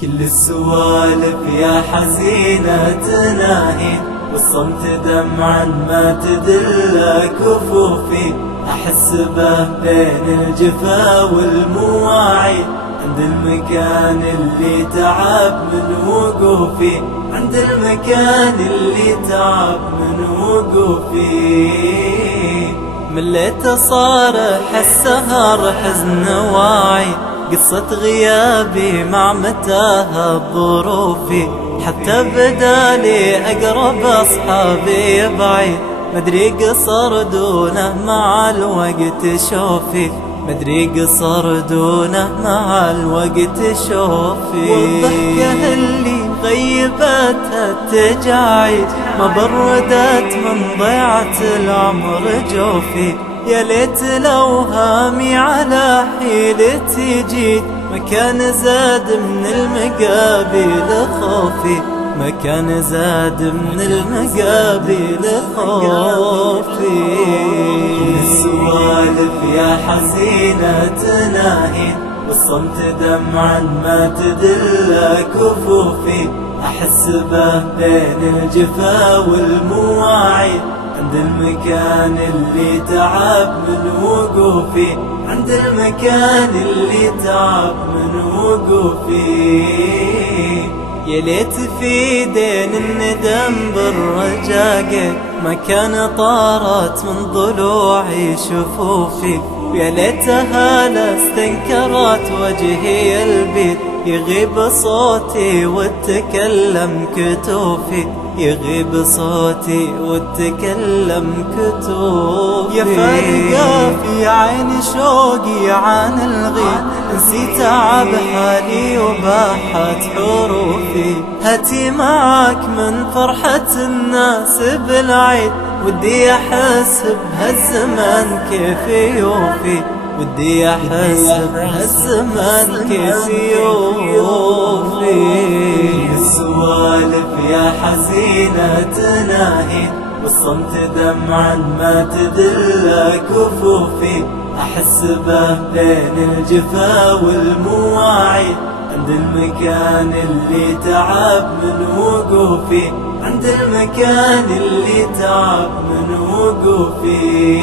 كل السوالف يا حزينة تناهين، والصمت دمعا ما تدل كفوفي، أحس به بين الجفا والمواعيد، عند المكان اللي تعب من وقوفي، عند المكان اللي تعب من وقوفي. مليت صارح السهر حزن واعي، قصة غيابي مع متاهة ظروفي، حتى بدالي أقرب أصحابي بعيد، مدري قصر دونه مع الوقت شوفي، مدري قصر دونه مع الوقت شوفي. والضحكة اللي غيبتها التجاعيد، ما بردت من ضيعة العمر جوفي، يا ليت لو هامي على حيلتي جيت، مكان زاد من المقابل خوفي، مكان زاد من المقابل خوفي. السوالف يا حزينة تناهين، والصمت دمعا ما تدل كفوفي، أحس به بين الجفا والمواعيد، عند المكان اللي تعب من وقوفي، عند المكان اللي تعب من وقوفي. يا ليت في دين الندم بالرجاقة، ما كان طارت من ضلوعي شفوفي، ويا ليتها لا استنكرت وجهي البيت، يغيب صوتي واتكلم كتوفي، يغيب صوتي واتكلم كتوفي. يا فارقة في عين شوقي عن الغيب، نسيت تعب حالي وباحت حروفي، هاتي معك من فرحة الناس بالعيد، ودي أحس بهالزمان كيف يوفي، ودي أحس بهالزمان كيف يوفي. السوالف يا حزينة تناهين، والصمت دمعا ما تدل كفوفي، أحس به بين الجفا والمواعيد، عند المكان اللي تعب من وقوفي، عند المكان اللي تعب من وقوفي.